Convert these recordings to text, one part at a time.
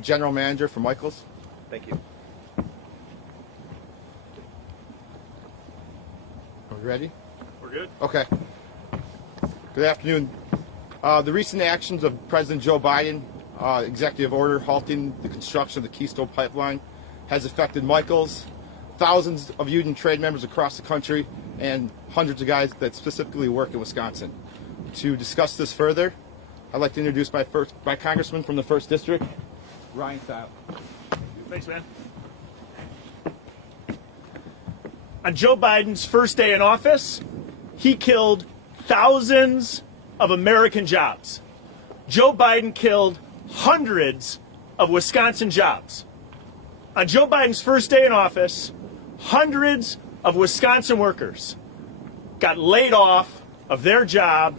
General Manager for Michaels. Thank you. Are we ready? We're good. Okay. Good afternoon. The recent actions of President Joe Biden, executive order halting the construction of the Keystone pipeline, has affected Michaels, thousands of union trade members across the country, and hundreds of guys that specifically work in Wisconsin. To discuss this further, I'd like to introduce my congressman from the 1st District, Ryan Halt. Thanks, man. On Joe Biden's first day in office, he killed thousands of American jobs. Joe Biden killed hundreds of Wisconsin jobs. On Joe Biden's first day in office, hundreds of Wisconsin workers got laid off of their job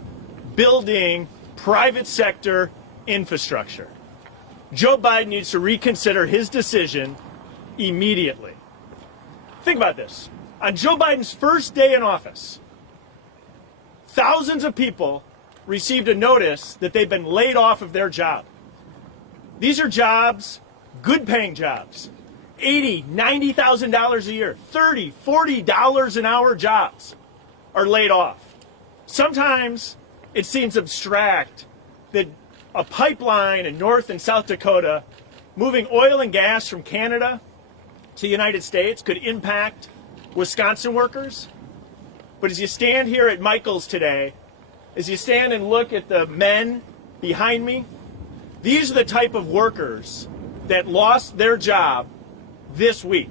building private sector infrastructure. Joe Biden needs to reconsider his decision immediately. Think about this. On Joe Biden's first day in office, thousands of people received a notice that they've been laid off of their job. These are jobs, good paying jobs, $80,000, $90,000 a year, $30, $40 an hour jobs are laid off. Sometimes it seems abstract that a pipeline in North and South Dakota moving oil and gas from Canada to the United States could impact Wisconsin workers. But as you stand here at Michaels today, as you stand and look at the men behind me, these are the type of workers that lost their job this week.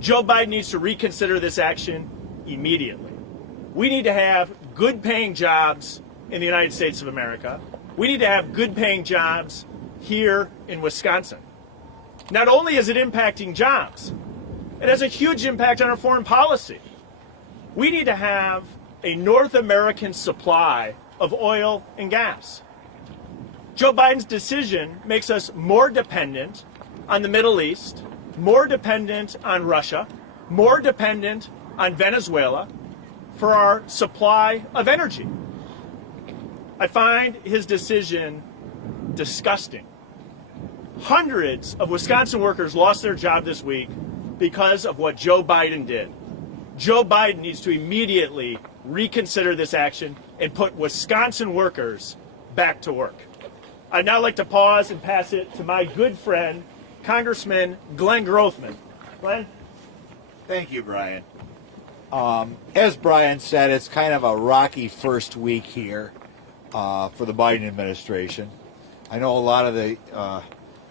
Joe Biden needs to reconsider this action immediately. We need to have good paying jobs in the United States of America. We need to have good paying jobs here in Wisconsin. Not only is it impacting jobs, it has a huge impact on our foreign policy. We need to have a North American supply of oil and gas. Joe Biden's decision makes us more dependent on the Middle East, more dependent on Russia, more dependent on Venezuela for our supply of energy. I find his decision disgusting. Hundreds of Wisconsin workers lost their job this week because of what Joe Biden did. Joe Biden needs to immediately reconsider this action and put Wisconsin workers back to work. I'd now like to pause and pass it to my good friend, Congressman Glenn Grothman. Glenn? Thank you, Brian. As Brian said, it's kind of a rocky first week here for the Biden administration. I know a lot of the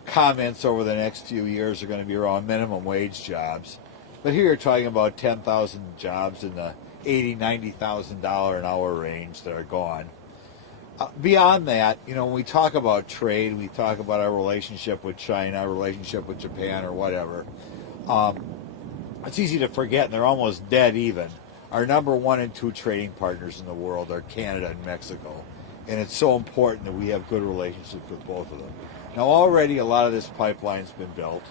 comments over the next few years are going to be around minimum wage jobs. But here you're talking about 10,000 jobs in the $80,000, $90,000 an hour range that are gone. Beyond that, you know, when we talk about trade, we talk about our relationship with China, our relationship with Japan or whatever. It's easy to forget, and they're almost dead even. Our number 1 and 2 trading partners in the world are Canada and Mexico. And it's so important that we have good relationships with both of them. Now, already a lot of this pipeline's been built.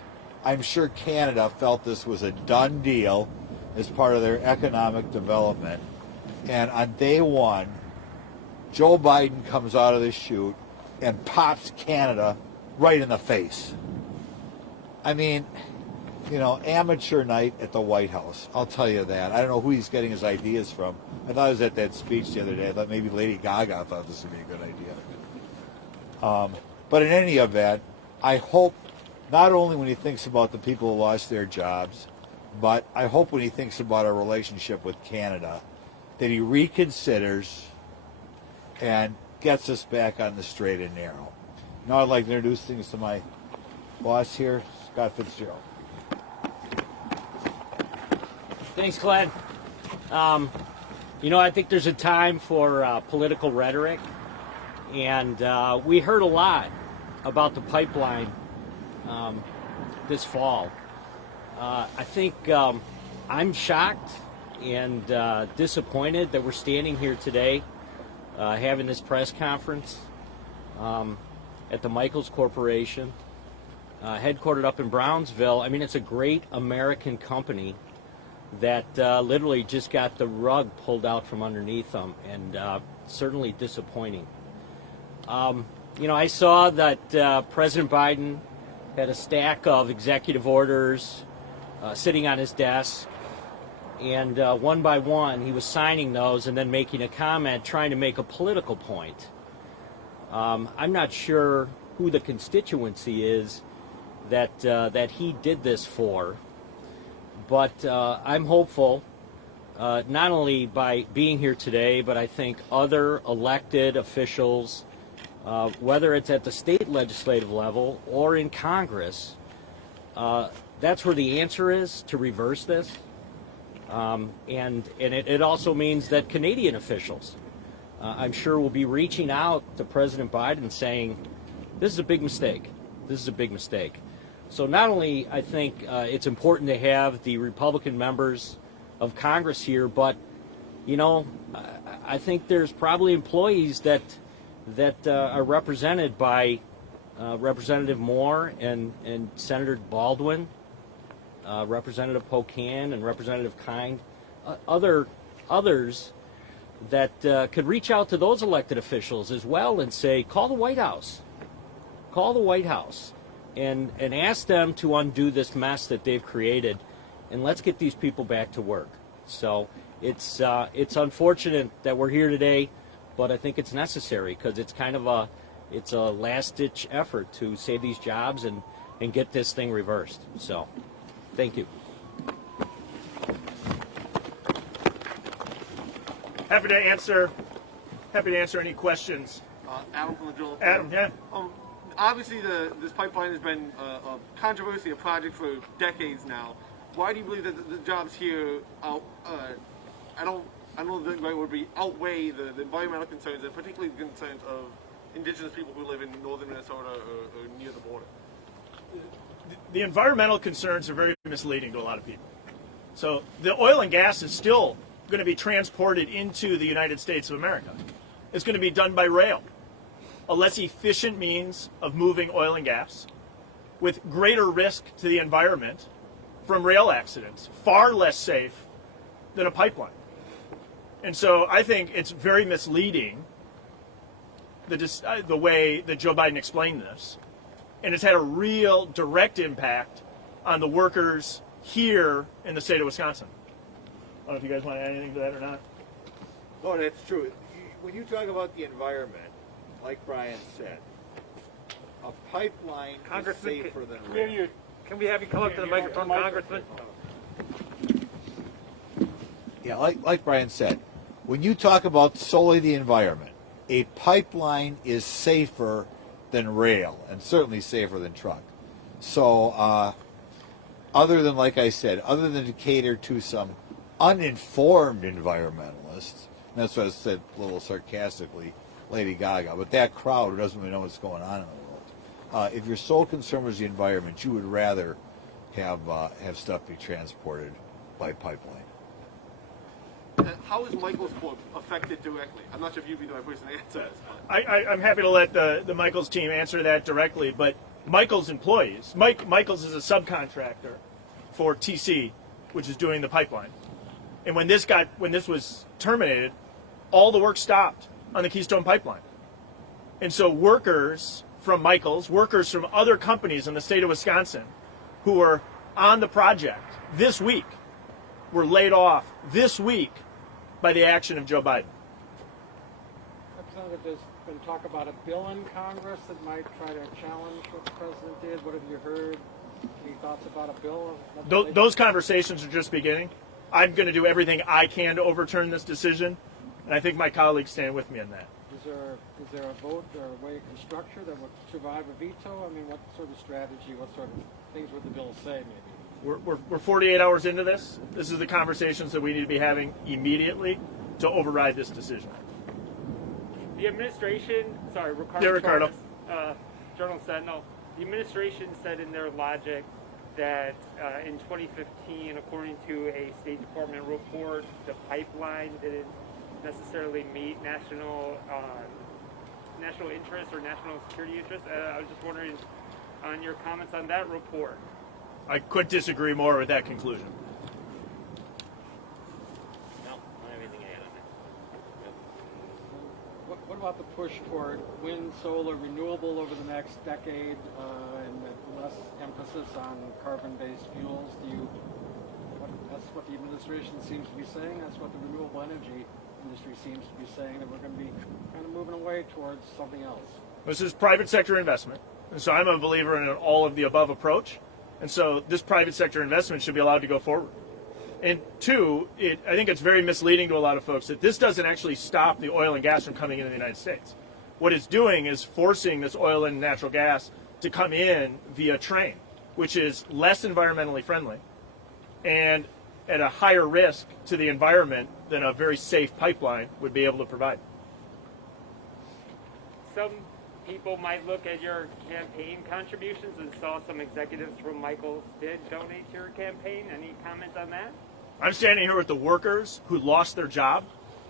I'm sure Canada felt this was a done deal as part of their economic development. And on day one, Joe Biden comes out of the chute and pops Canada right in the face. I mean, you know, amateur night at the White House. I'll tell you that. I don't know who he's getting his ideas from. I thought I was at that speech the other day. I thought maybe Lady Gaga thought this would be a good idea. But in any event, I hope not only when he thinks about the people who lost their jobs, but I hope when he thinks about our relationship with Canada, that he reconsiders and gets us back on the straight and narrow. Now I'd like to introduce things to my boss here, Scott Fitzgerald. Thanks, Glenn. You know, I think there's a time for political rhetoric, and we heard a lot about the pipeline this fall. I think I'm shocked and disappointed that we're standing here today having this press conference at the Michaels Corporation, headquartered up in Brownsville. I mean, it's a great American company that literally just got the rug pulled out from underneath them, and certainly disappointing. You know, I saw that President Biden had a stack of executive orders sitting on his desk, and one by one he was signing those and then making a comment trying to make a political point. I'm not sure who the constituency is that he did this for, but I'm hopeful, not only by being here today, but I think other elected officials, whether it's at the state legislative level or in Congress, that's where the answer is to reverse this. And it also means that Canadian officials, I'm sure, will be reaching out to President Biden saying, this is a big mistake. This is a big mistake. So not only I think it's important to have the Republican members of Congress here, but, you know, I think there's probably employees that are represented by Representative Moore and Senator Baldwin, Representative Pocan and Representative Kind, others that could reach out to those elected officials as well and say, call the White House. Call the White House and ask them to undo this mess that they've created, and let's get these people back to work. So it's unfortunate that we're here today, but I think it's necessary because it's kind of a last-ditch effort to save these jobs and get this thing reversed. So thank you. Happy to answer any questions. Adam from the Journal. Adam, yeah. Obviously, this pipeline has been a controversy, a project for decades now. Why do you believe that the jobs here I don't know the right word would be outweigh the environmental concerns and particularly the concerns of indigenous people who live in northern Minnesota or near the border? The environmental concerns are very misleading to a lot of people. So the oil and gas is still going to be transported into the United States of America. It's going to be done by rail, a less efficient means of moving oil and gas with greater risk to the environment from rail accidents, far less safe than a pipeline. And so I think it's very misleading the way that Joe Biden explained this. And it's had a real direct impact on the workers here in the state of Wisconsin. I don't know if you guys want to add anything to that or not. No, that's true. When you talk about the environment, like Brian said, a pipeline is safer than rail. Can we have you come up to the microphone, Congressman? Yeah, like Brian said, when you talk about solely the environment, a pipeline is safer than rail, and certainly safer than truck. So, other than, like I said, other than to cater to some uninformed environmentalists, and that's what I said a little sarcastically, Lady Gaga, but that crowd who doesn't really know what's going on in the world, if your sole concern was the environment, you would rather have stuff be transported by pipeline. How is Michael's Corp affected directly? I'm not sure if you'd be the right person to answer this. I'm happy to let the Michaels team answer that directly, but Michaels employees, Michaels is a subcontractor for TC, which is doing the pipeline. And when this was terminated, all the work stopped on the Keystone pipeline. And so workers from Michaels, workers from other companies in the state of Wisconsin who were on the project this week were laid off this week by the action of Joe Biden. Representative, there's been talk about a bill in Congress that might try to challenge what the president did. What have you heard? Any thoughts about a bill? Those conversations are just beginning. I'm going to do everything I can to overturn this decision, and I think my colleagues stand with me on that. Is there a vote or a way of structure that would survive a veto? I mean, what sort of strategy, what sort of things would the bill say, maybe? We're 48 hours into this. This is the conversations that we need to be having immediately to override this decision. The administration, Ricardo. Journal Sentinel, the administration said in their logic that in 2015, according to a State Department report, the pipeline didn't necessarily meet national interest or national security interest. I was just wondering on your comments on that report. I couldn't disagree more with that conclusion. No, I don't have anything to add on that. What about the push toward wind, solar, renewable over the next decade, and less emphasis on carbon-based fuels? That's what the administration seems to be saying. That's what the renewable energy industry seems to be saying, that we're going to be kind of moving away towards something else. This is private sector investment. And so I'm a believer in an all of the above approach. And so this private sector investment should be allowed to go forward. And two, I think it's very misleading to a lot of folks that this doesn't actually stop the oil and gas from coming into the United States. What it's doing is forcing this oil and natural gas to come in via train, which is less environmentally friendly and at a higher risk to the environment than a very safe pipeline would be able to provide. Some people might look at your campaign contributions and saw some executives from Michaels did donate to your campaign. Any comment on that? I'm standing here with the workers who lost their job.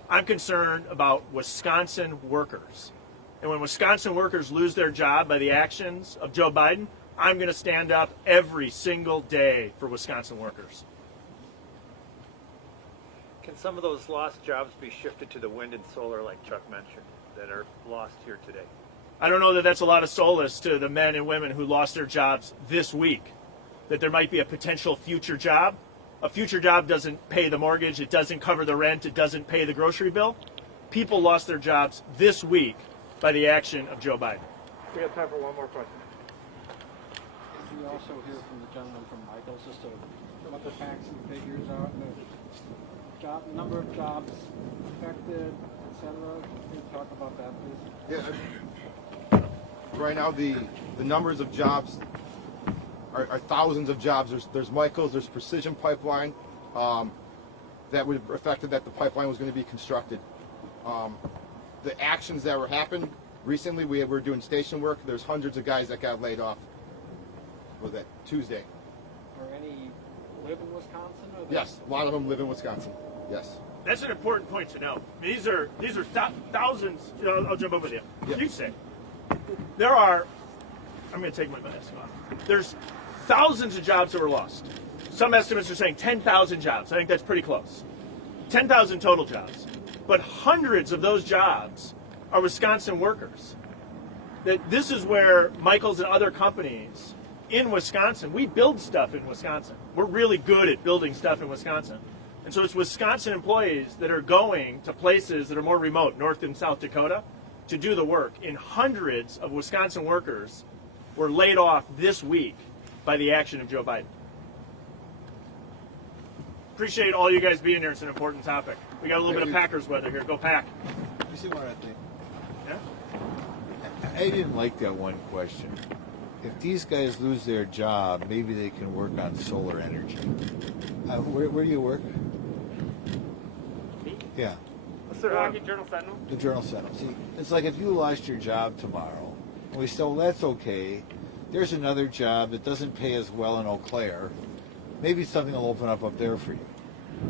I'm concerned about Wisconsin workers. And when Wisconsin workers lose their job by the actions of Joe Biden, I'm going to stand up every single day for Wisconsin workers. Can some of those lost jobs be shifted to the wind and solar, like Chuck mentioned, that are lost here today? I don't know that that's a lot of solace to the men and women who lost their jobs this week, that there might be a potential future job. A future job doesn't pay the mortgage, it doesn't cover the rent, it doesn't pay the grocery bill. People lost their jobs this week by the action of Joe Biden. We have time for one more question. Can we also hear from the gentleman from Michaels as to what the facts and figures are, the number of jobs affected, etc.? Can you talk about that, please? Yeah. Right now, the numbers of jobs are thousands of jobs. There's Michaels, there's Precision Pipeline that would have affected that the pipeline was going to be constructed. The actions that were happened recently, we were doing station work. There's hundreds of guys that got laid off. Was that Tuesday? Or any live in Wisconsin? Or Yes, a lot of them live in Wisconsin. Yes. That's an important point to know. These are thousands. I'll jump over with you. Yeah. You say there are. I'm going to take my mask off. There's thousands of jobs that were lost. Some estimates are saying 10,000 jobs. I think that's pretty close. 10,000 total jobs, but hundreds of those jobs are Wisconsin workers. That this is where Michaels and other companies in Wisconsin, we build stuff in Wisconsin. We're really good at building stuff in Wisconsin. And so it's Wisconsin employees that are going to places that are more remote, North and South Dakota, to do the work. And hundreds of Wisconsin workers were laid off this week by the action of Joe Biden. Appreciate all you guys being here. It's an important topic. We got a little bit of Packers weather here. Go Pack. You see what I think? Yeah? I didn't like that one question. If these guys lose their job, maybe they can work on solar energy. Where do you work? Me? Yeah, Milwaukee Journal Sentinel. the Journal Sentinel. See, it's like if you lost your job tomorrow, and we still, that's okay. There's another job that doesn't pay as well in Eau Claire. Maybe something will open up there for you.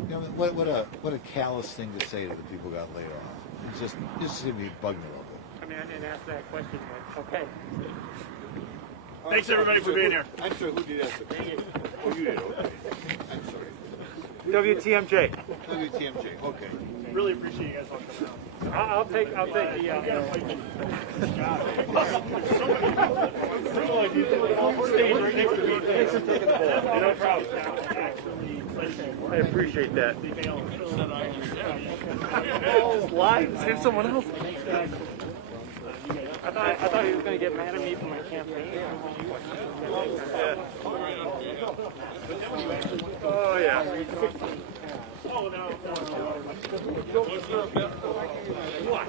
You know, what a callous thing to say to the people who got laid off. It's just going to be bugging me a little bit. I mean, I didn't ask that question, but okay. Thanks everybody for being here. I'm sorry, who did ask the question? Oh, you did, okay. I'm sorry. WTMJ. WTMJ, okay. Really appreciate you guys all coming out. I'll take the Stage right next to me. No problem. I appreciate that. Live? Save someone else. I thought he was going to get mad at me for my campaign. Oh, yeah. Oh, no. What?